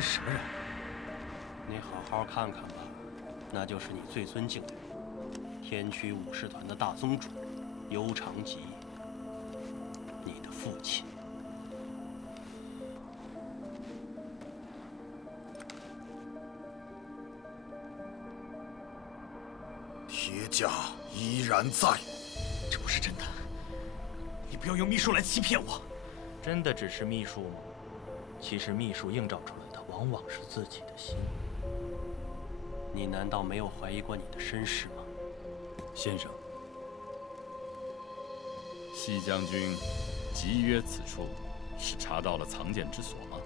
这是什么人？你好好看看吧，那就是你最尊敬的天驱武士团的大宗主幽长吉，你的父亲。铁甲依然在。这不是真的，你不要用秘术来欺骗我。真的只是秘术吗？其实秘术映照出来的往往是自己的心。你难道没有怀疑过你的身世吗？先生，西将军急约此处，是查到了藏剑之所吗？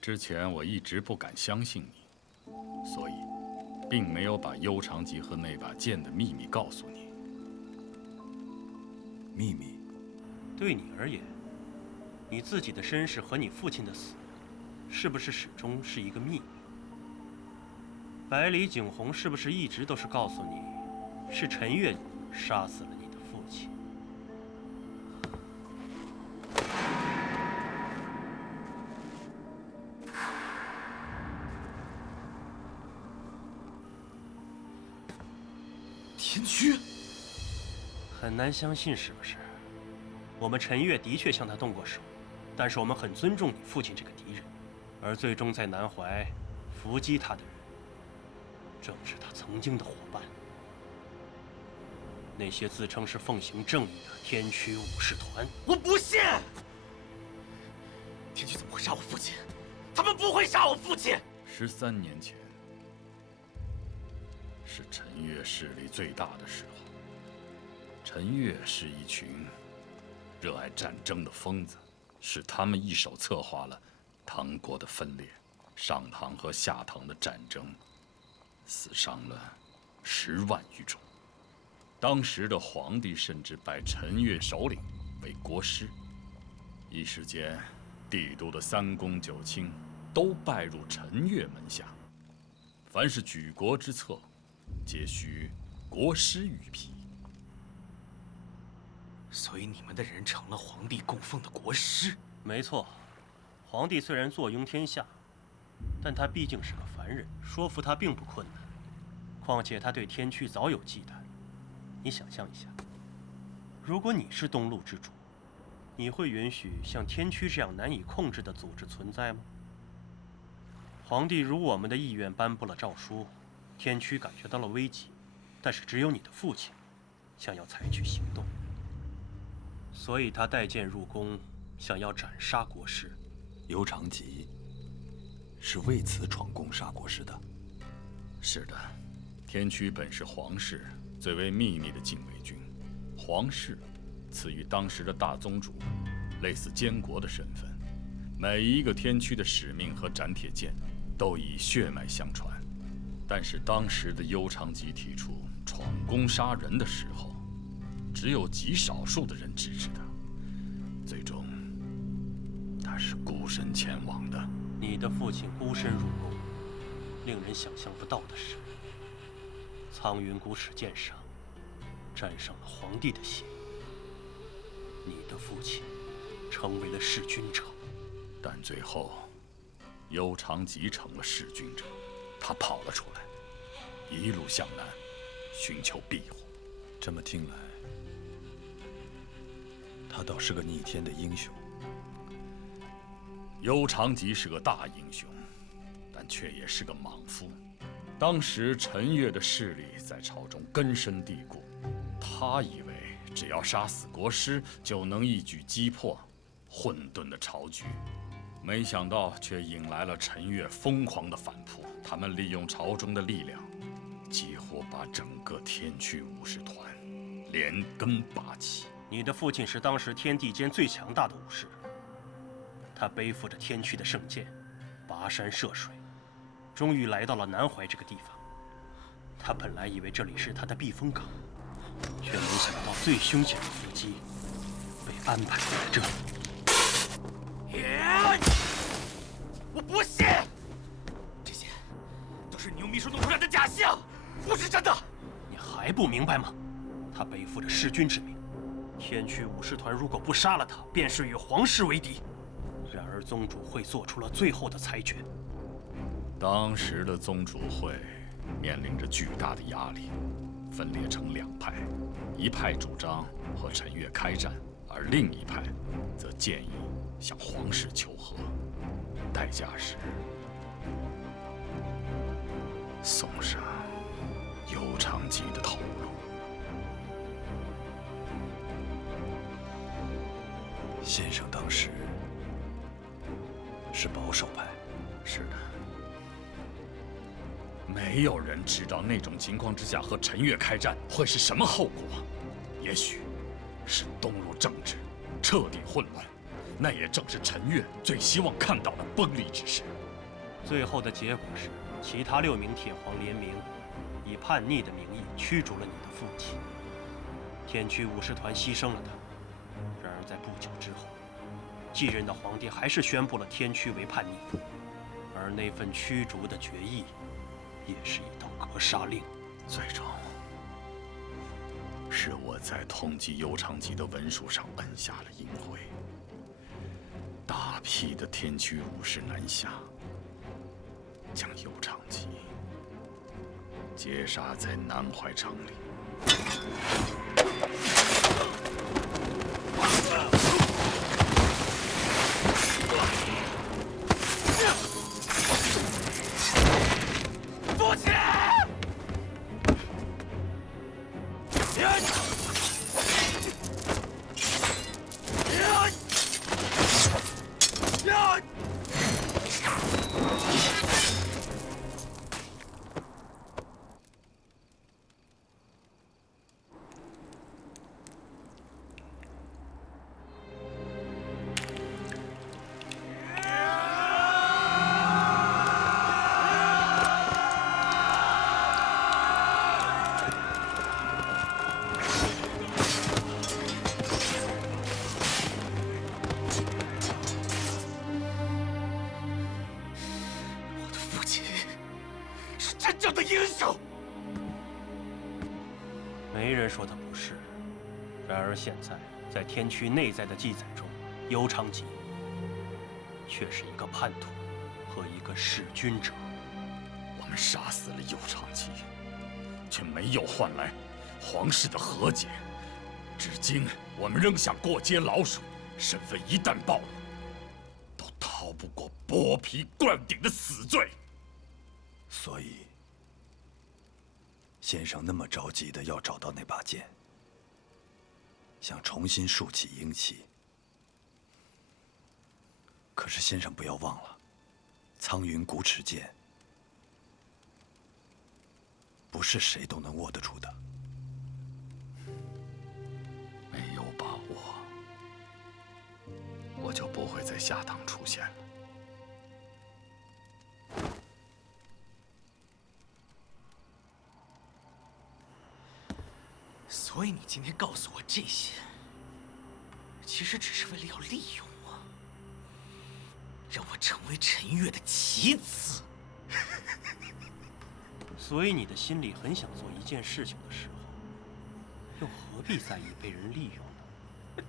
之前我一直不敢相信你，所以并没有把幽长吉和那把剑的秘密告诉你。秘密？对你而言，你自己的身世和你父亲的死，是不是始终是一个秘密？百里景洪是不是一直都是告诉你，是陈月杀死了你的父亲？天驱，很难相信是不是？我们陈月的确向他动过手，但是我们很尊重你父亲这个敌人，而最终在南怀伏击他的人，正是他曾经的伙伴，那些自称是奉行正义的天驱武士团。我不信！天驱怎么会杀我父亲？他们不会杀我父亲！13年前，是陈越势力最大的时候。陈越是一群热爱战争的疯子，是他们一手策划了唐国的分裂，上唐和下唐的战争，死伤了10万余众。当时的皇帝甚至拜陈越首领为国师，一时间，帝都的3公9卿都拜入陈越门下。凡是举国之策，皆需国师御批。所以你们的人成了皇帝供奉的国师？没错，皇帝虽然坐拥天下，但他毕竟是个凡人，说服他并不困难。况且他对天驱早有忌惮。你想象一下，如果你是东路之主，你会允许像天驱这样难以控制的组织存在吗？皇帝如我们的意愿颁布了诏书，天驱感觉到了危机，但是只有你的父亲想要采取行动，所以他带剑入宫，想要斩杀国师。幽长吉是为此闯宫杀国师的。是的，天驱本是皇室最为秘密的禁卫军，皇室赐予当时的大宗主类似监国的身份，每一个天驱的使命和斩铁剑都以血脉相传。但是当时的幽长吉提出闯宫杀人的时候，只有极少数的人支持他，最终他是孤身前往的。你的父亲孤身入宫，令人想象不到的是，苍云谷尺剑上沾上了皇帝的血，你的父亲成为了弑君者。但最后幽长吉成了弑君者，他跑了出来，一路向南寻求庇护。这么听来，他倒是个逆天的英雄。幽长吉是个大英雄，但却也是个莽夫。当时陈越的势力在朝中根深蒂固，他以为只要杀死国师，就能一举击破混沌的朝局，没想到却引来了陈越疯狂的反扑。他们利用朝中的力量，几乎把整个天驱武士团连根拔起。你的父亲是当时天地间最强大的武士，他背负着天驱的圣剑，跋山涉水，终于来到了南怀这个地方。他本来以为这里是他的避风港，却没想到最凶险的伏击被安排在了这里。我不信！秘书弄出来的假象，不是真的。你还不明白吗？他背负着弑君之名，天驱武士团如果不杀了他，便是与皇室为敌。然而宗主会做出了最后的裁决。当时的宗主会面临着巨大的压力，分裂成两派，一派主张和陈越开战，而另一派则建议向皇室求和，代价是送上悠长吉的头颅。先生当时是保守派，是的，没有人知道那种情况之下和陈越开战会是什么后果。也许是东路政治彻底混乱，那也正是陈越最希望看到的崩离之势。最后的结果是，其他6名铁皇联名，以叛逆的名义驱逐了你的父亲。天驱武士团牺牲了他。然而在不久之后，继任的皇帝还是宣布了天驱为叛逆，而那份驱逐的决议，也是一道格杀令。最终，是我在通缉悠长吉的文书上摁下了印徽。大批的天驱武士南下，将悠长吉截杀在南怀城里。父亲！真正的英雄。没人说他不是。然而现在，在天驱内在的记载中，悠长吉却是一个叛徒和一个弑君者。我们杀死了悠长吉，却没有换来皇室的和解。至今，我们仍像过街老鼠，身份一旦暴露，都逃不过剥皮灌顶的死罪。所以，先生那么着急的要找到那把剑，想重新竖起鹰旗。可是先生不要忘了，苍云古齿剑不是谁都能握得住的。没有把握，我就不会在下堂出现了。所以你今天告诉我这些，其实只是为了要利用我，让我成为陈越的棋子。所以你的心里很想做一件事情的时候，又何必在意被人利用呢？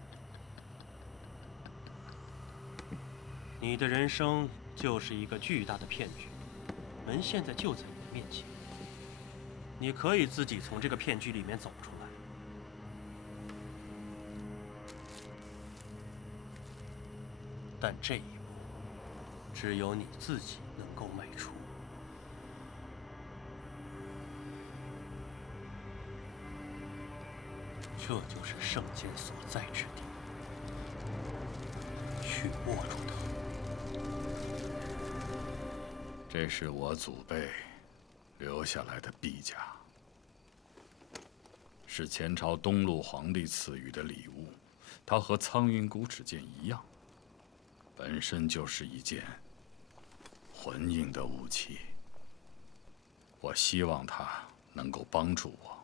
你的人生就是一个巨大的骗局，门现在就在你的面前，你可以自己从这个骗局里面走出来。但这一步，只有你自己能够迈出。这就是圣剑所在之地，去握住它。这是我祖辈留下来的臂甲，是前朝东路皇帝赐予的礼物。它和苍云古齿剑一样，本身就是一件魂印的武器。我希望它能够帮助我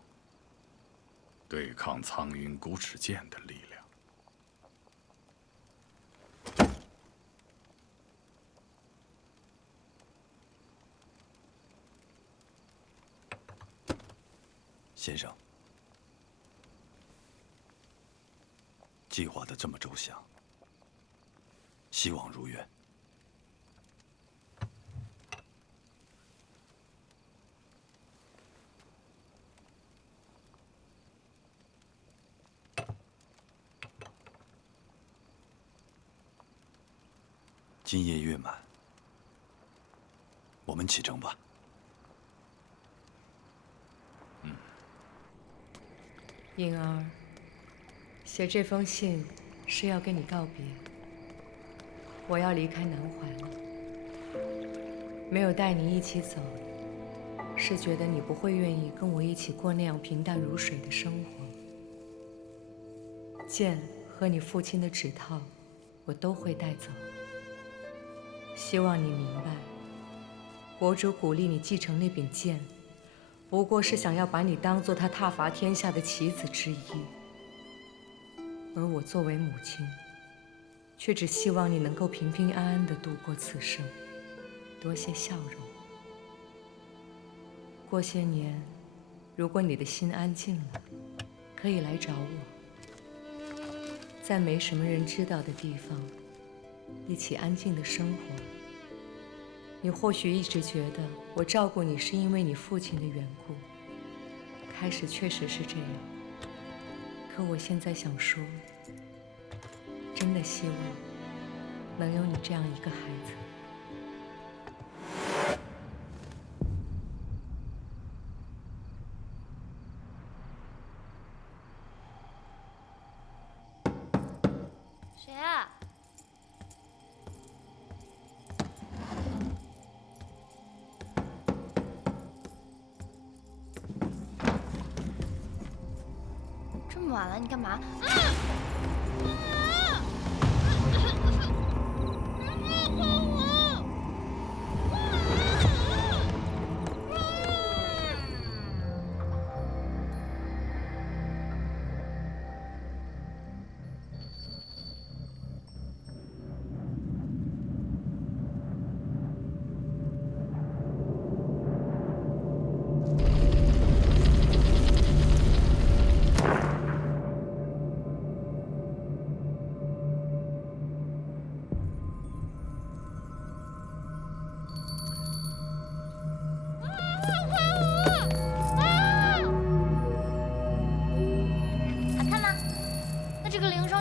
对抗苍云古齿剑的力量。先生，计划的这么周详，希望如愿。今夜月满，我们启程吧。颖儿，写这封信是要跟你告别。我要离开南怀了，没有带你一起走，是觉得你不会愿意跟我一起过那样平淡如水的生活。剑和你父亲的指套，我都会带走。希望你明白，国主鼓励你继承那柄剑，不过是想要把你当做他踏伐天下的棋子之一。而我作为母亲，却只希望你能够平平安安地度过此生，多些笑容。过些年，如果你的心安静了，可以来找我，在没什么人知道的地方，一起安静地生活。你或许一直觉得我照顾你是因为你父亲的缘故，开始确实是这样。可我现在想说，真的希望能有你这样一个孩子。谁啊？这么晚了，你干嘛？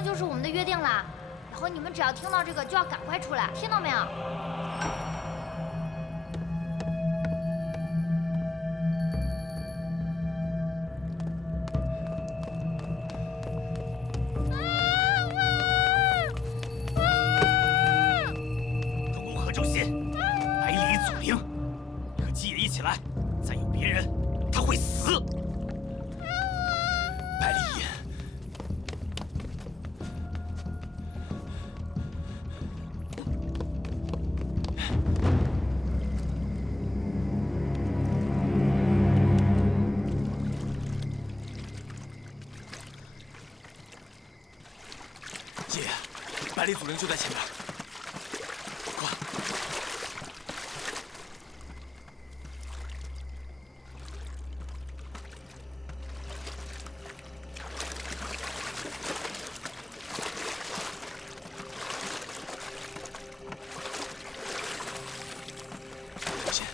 就是我们的约定啦。以后你们只要听到这个，就要赶快出来，听到没有？主公何忠信，百里祖灵，你和姬野一起来，再有别人，他会死。百里隐。 百里祖灵就在前面，快！先。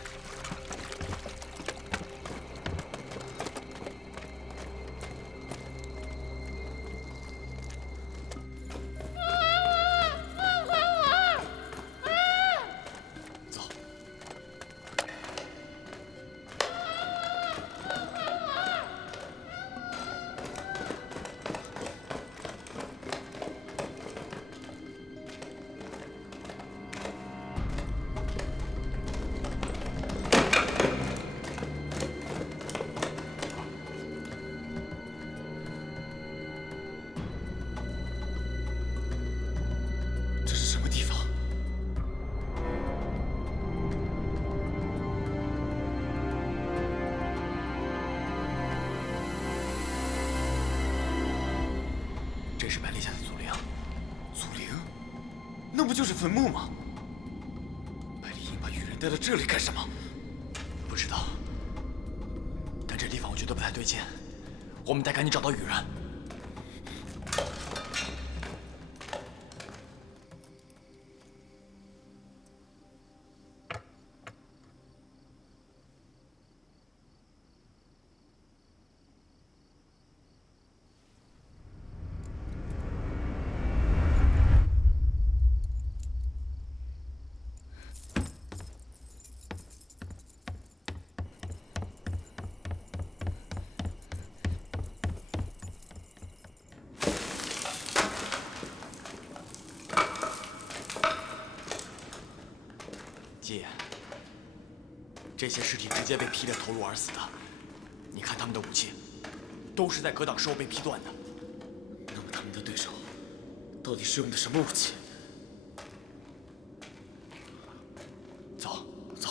这是百里下的祖灵，祖灵，那不就是坟墓吗？百里隐把羽人带到这里干什么？不知道，但看这地方，我觉得不太对劲，我们得赶紧找到雨然。姐，这些尸体直接被劈裂头颅而死的，你看他们的武器，都是在格挡时候被劈断的。那么他们的对手，到底是用的什么武器？走，走。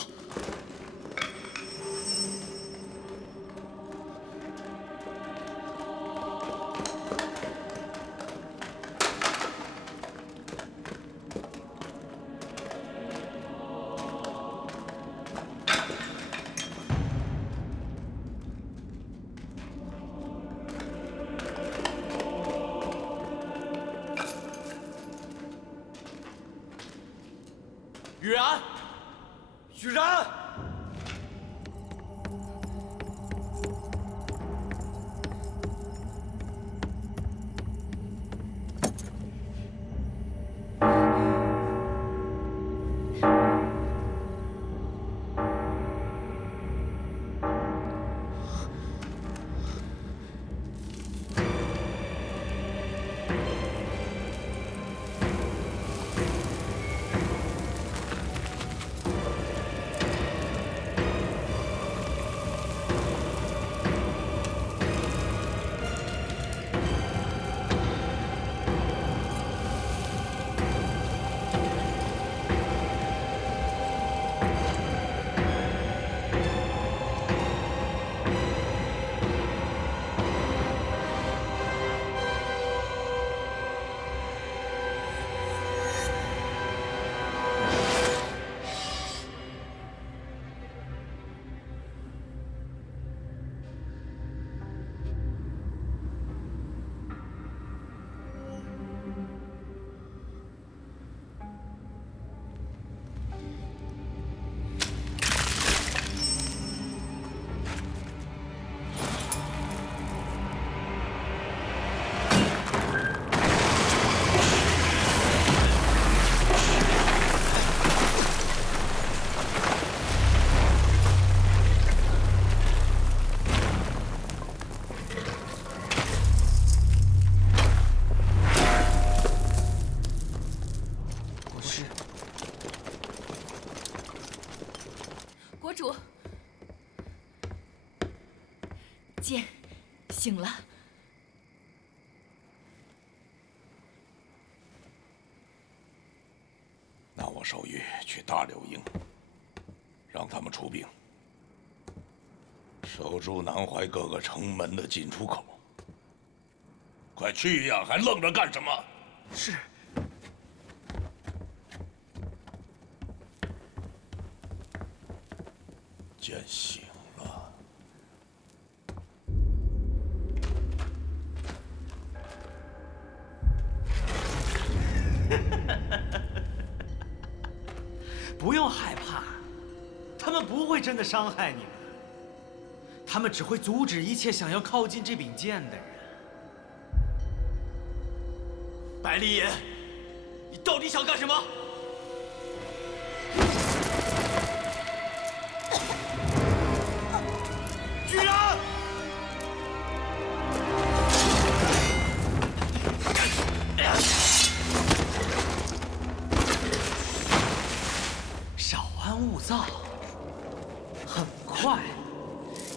雨然，雨然！国主，剑醒了。那我手谕去大柳营，让他们出兵，守住南怀各个城门的进出口。快去呀！还愣着干什么？是。剑醒了。不用害怕，他们不会真的伤害你们，他们只会阻止一切想要靠近这柄剑的人。白离野，你到底想干什么？居然！稍安勿躁，很快，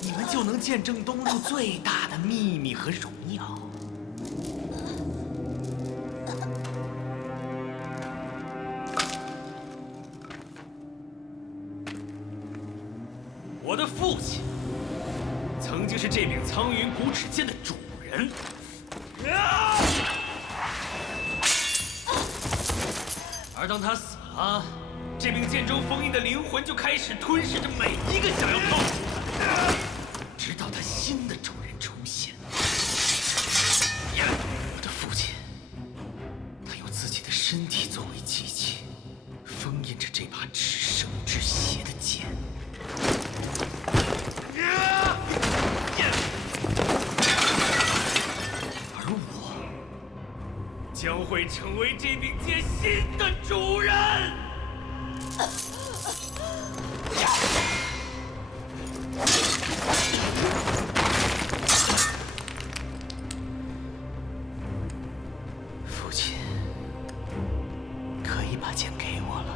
你们就能见证东路最大的秘密和荣耀。我的父亲曾经是这柄苍云古齿剑的主人。而当他死了，这柄剑中封印的灵魂就开始吞噬着每一个想要靠近他的人，直到他将会成为这柄剑新的主人。父亲，可以把剑给我了。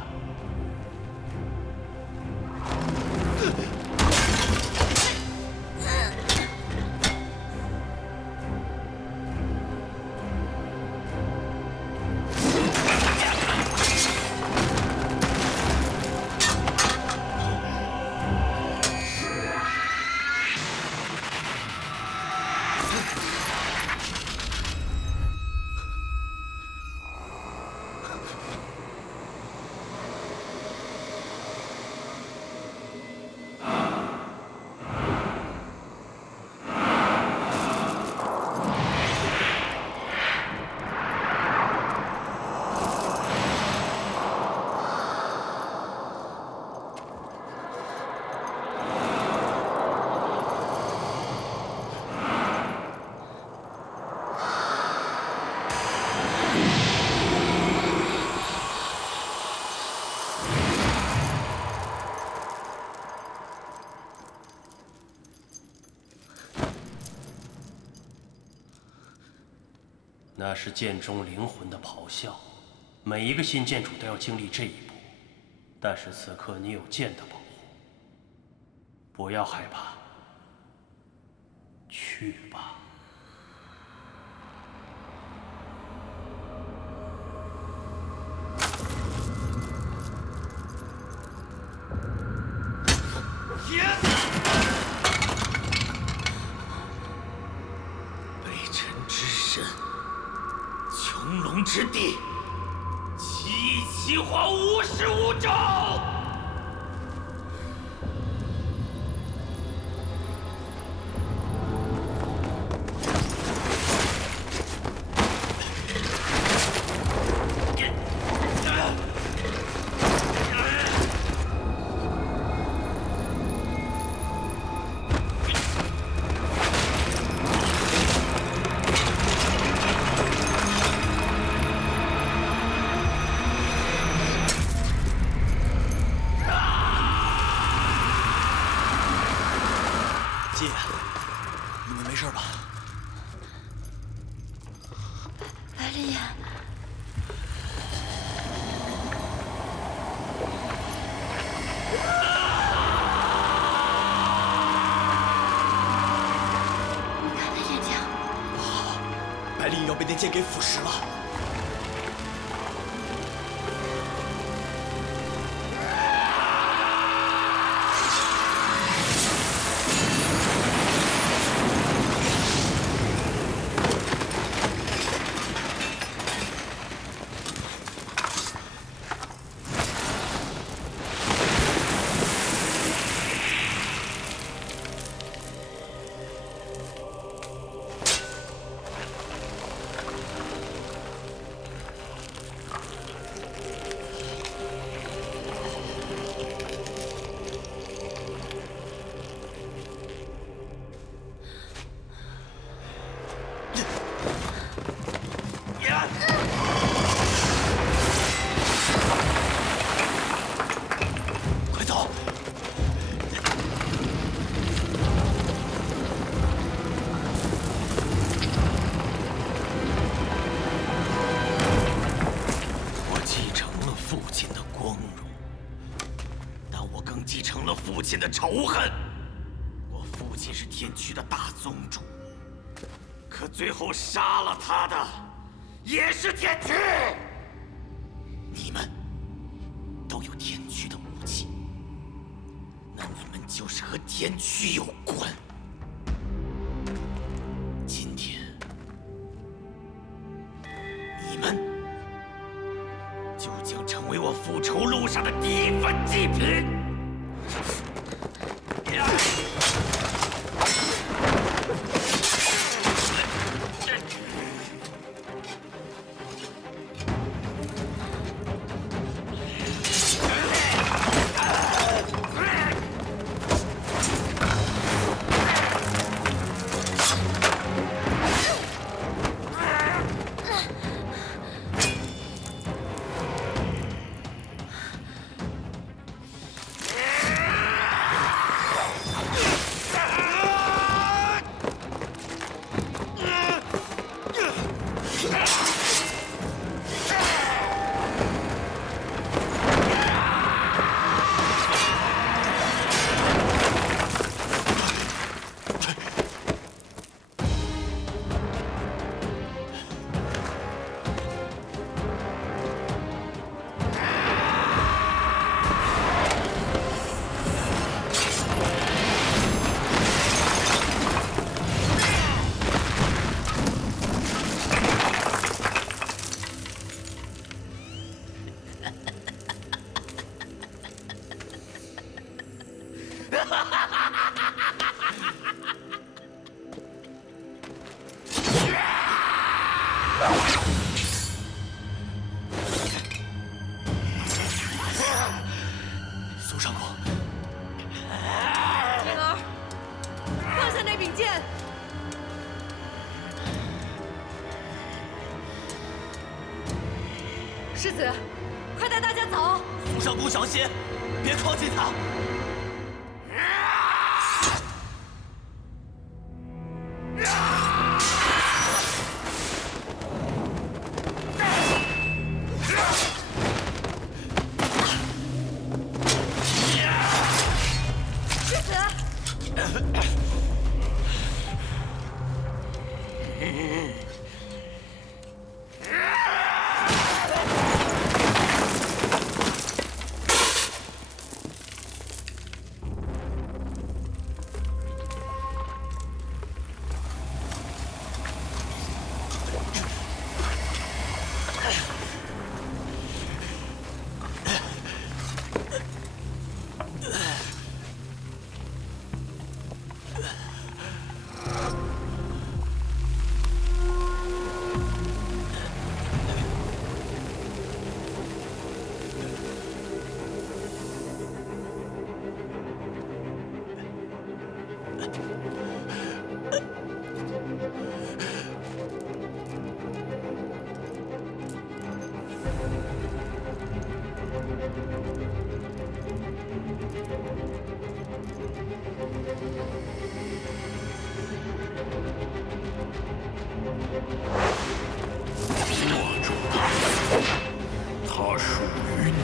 那是剑中灵魂的咆哮，每一个新剑主都要经历这一步。但是此刻你有剑的保护，不要害怕，去吧。北辰之身，穹隆之地，奇异奇花无始无终。姐，你们没事吧？白灵眼，你看他眼睛，不好，白灵要被那剑给腐蚀了。快走！我继承了父亲的光荣，但我更继承了父亲的仇恨。我父亲是天驱的大宗主，可最后杀了他的也是天驱。你们都有天驱的武器，那你们就是和天驱有关。今天，你们就将成为我复仇路上的第一份祭品。苏上公，灵儿，放下那柄剑。世子，快带大家走！苏上公小心，别靠近他。世子，握住它，它属于你。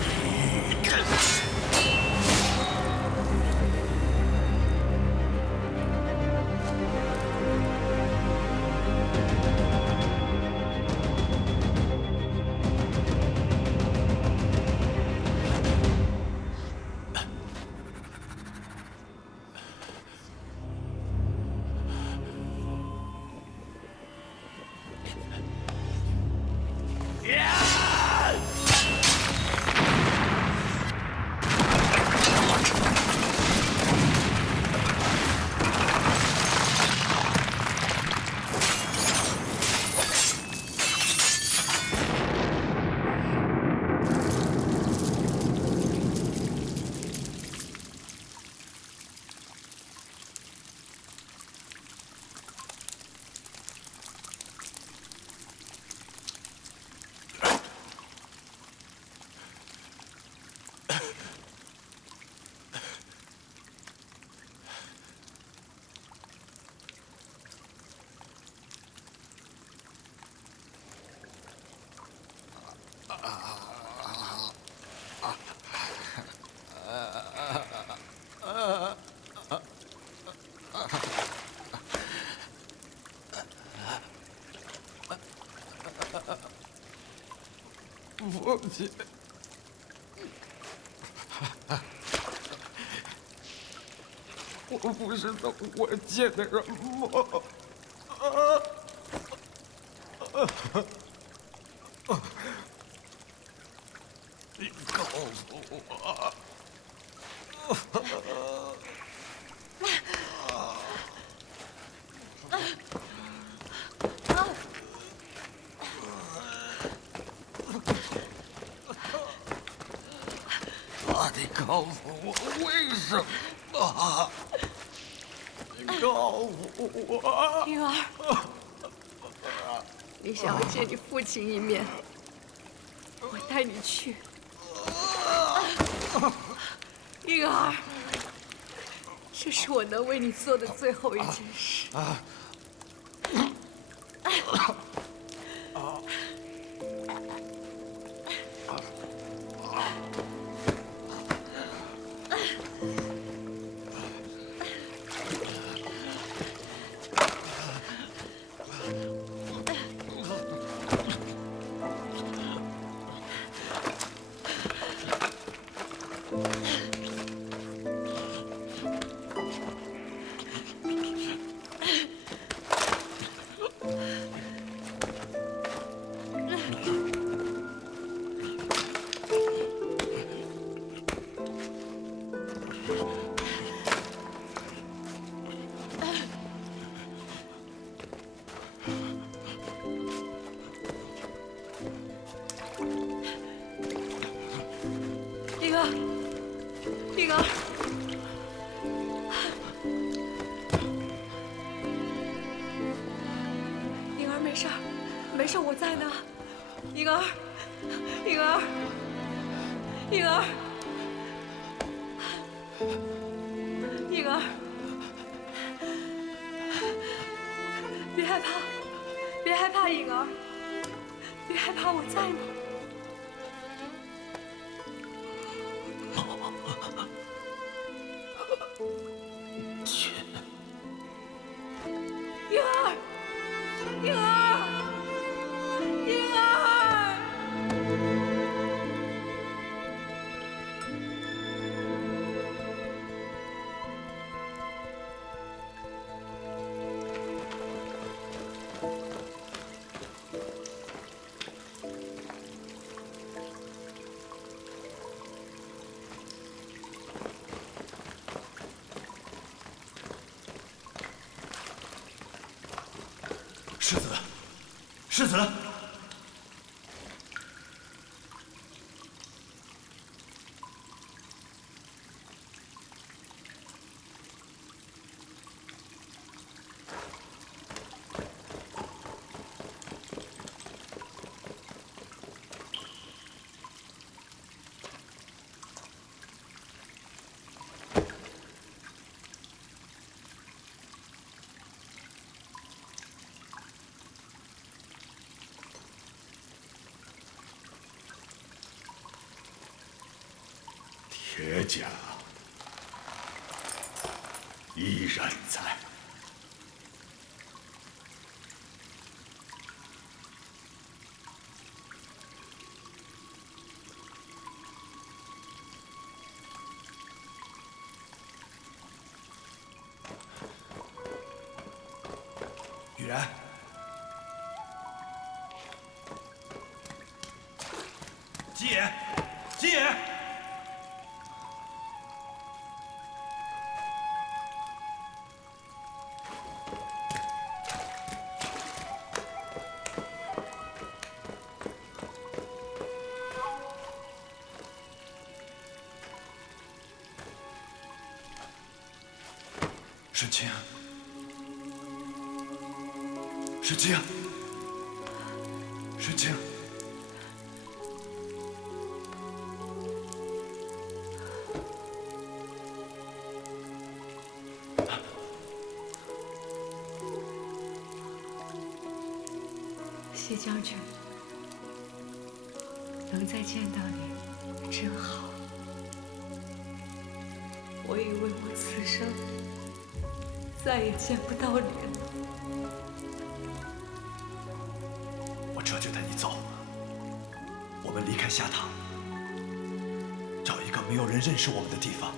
父亲，我不是走过界的人吗？你告诉我，你告诉我为什么？你告诉我。灵儿，你想要见你父亲一面，我带你去。灵儿，这是我能为你做的最后一件事。灵儿，灵儿，灵儿，没事儿，没事儿，我在呢。灵儿，灵儿，灵儿，灵儿，别害怕，别害怕，灵儿，别害怕，我在呢。婴儿，婴儿，婴儿！世子，世子！铁甲依然在。雨然，吉野，吉野！沈清，沈清，沈清，谢将军，能再见到你，真好。我以为我此生再也见不到你了。我这就带你走。我们离开下塔，找一个没有人认识我们的地方。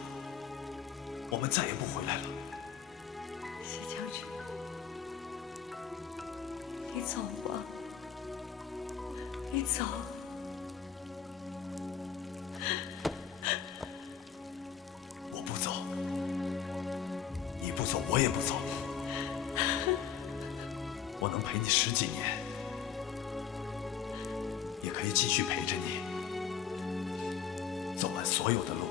我们再也不回来了。谢将军，你走吧，你走。我不走，你不走，我也不走。我能陪你10几年，也可以继续陪着你，走完所有的路。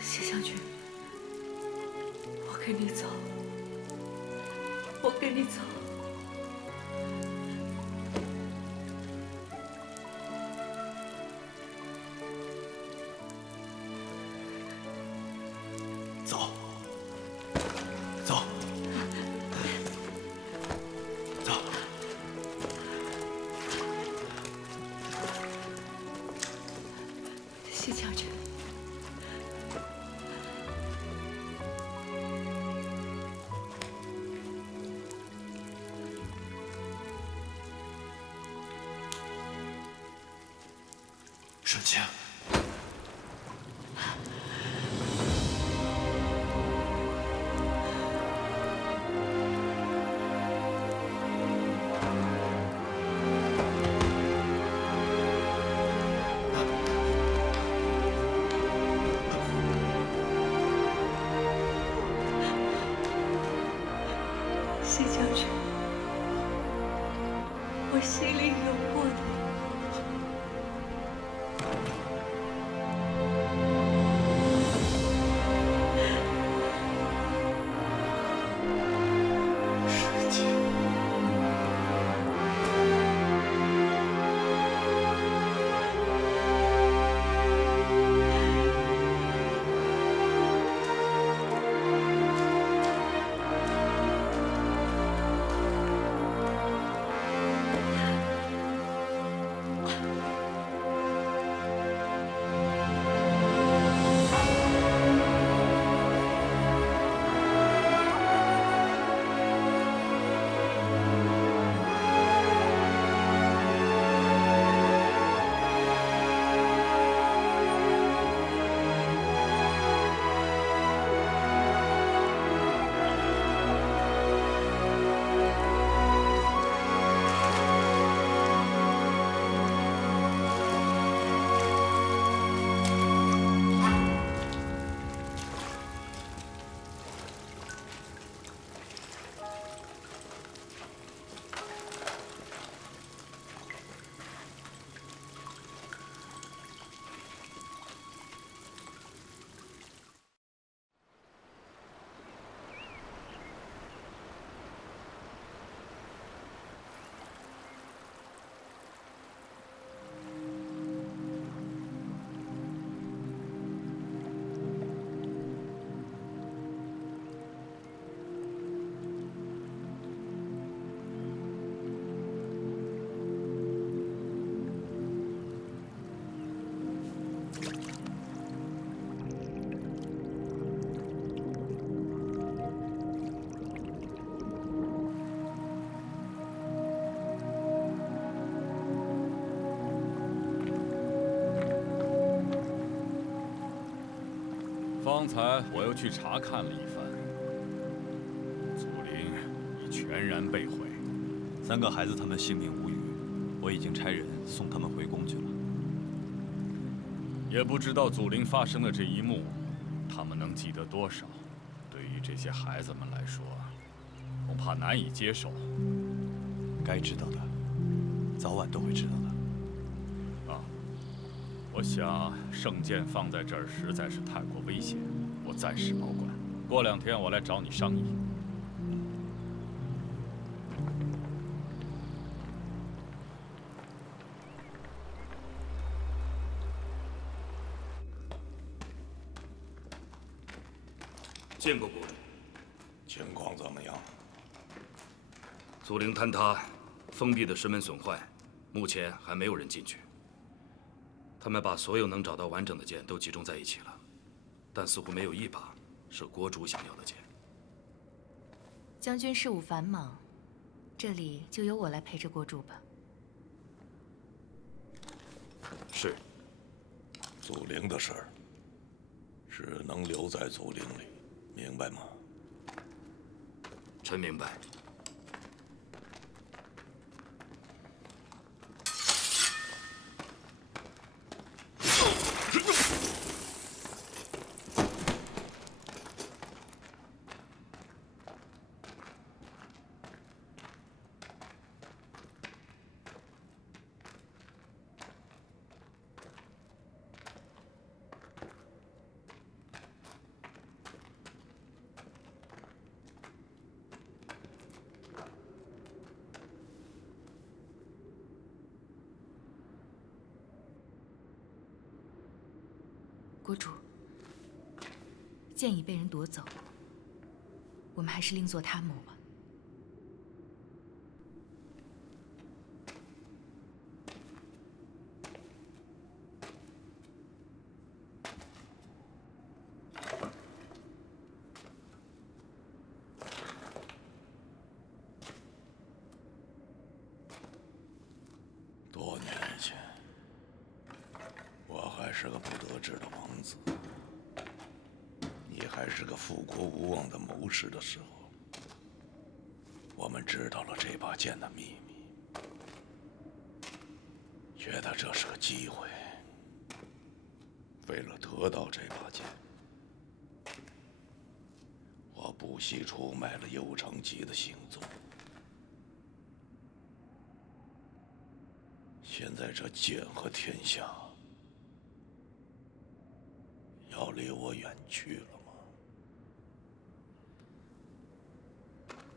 谢将军，跟你走，我跟你走。走，走，走。谢将军。顺清。谢将军，我心里有过的。世界。方才我又去查看了一番，祖陵已全然被毁。3个孩子他们性命无虞，我已经差人送他们回宫去了。也不知道祖陵发生的这一幕，他们能记得多少？对于这些孩子们来说，恐怕难以接受。该知道的，早晚都会知道的。啊，我想圣剑放在这儿实在是太过危险，我暂时保管。过2天我来找你商议。见过国主。情况怎么样？祖陵坍塌，封闭的石门损坏，目前还没有人进去。他们把所有能找到完整的剑都集中在一起了，但似乎没有一把是国主想要的剑。将军事务繁忙，这里就由我来陪着国主吧。是。祖陵的事儿，只能留在祖陵里，明白吗？臣明白。国主，剑已被人夺走，我们还是另作他谋吧。多年前，我还是个不得志的王子，你还是个复国无望的谋士的时候，我们知道了这把剑的秘密，觉得这是个机会。为了得到这把剑，我不惜出卖了幽城集的行踪。现在这剑和天下要离我远去了吗？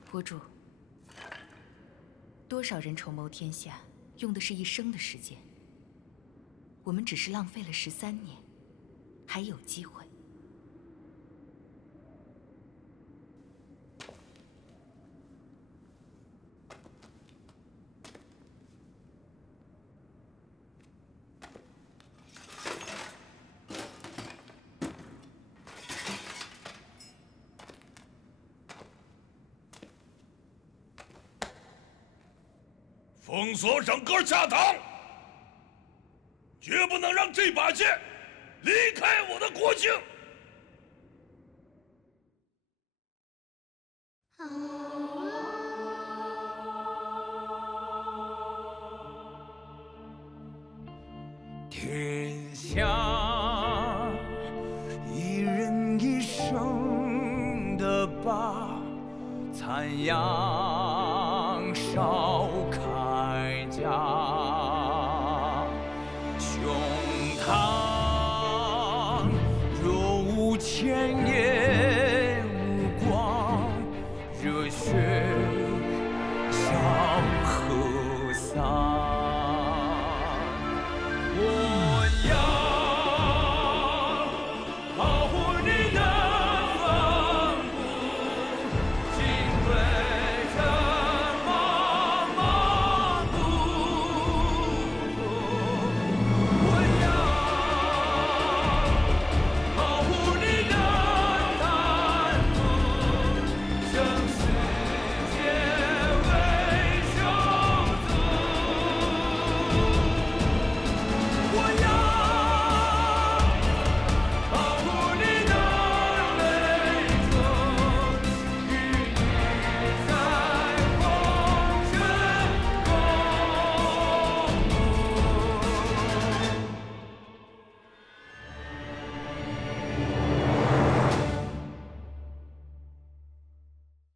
国主，多少人筹谋天下，用的是一生的时间，我们只是浪费了13年，还有机会。封锁整个下堂，绝不能让这把剑离开我的国境。天下一人一生的疤，残阳烧。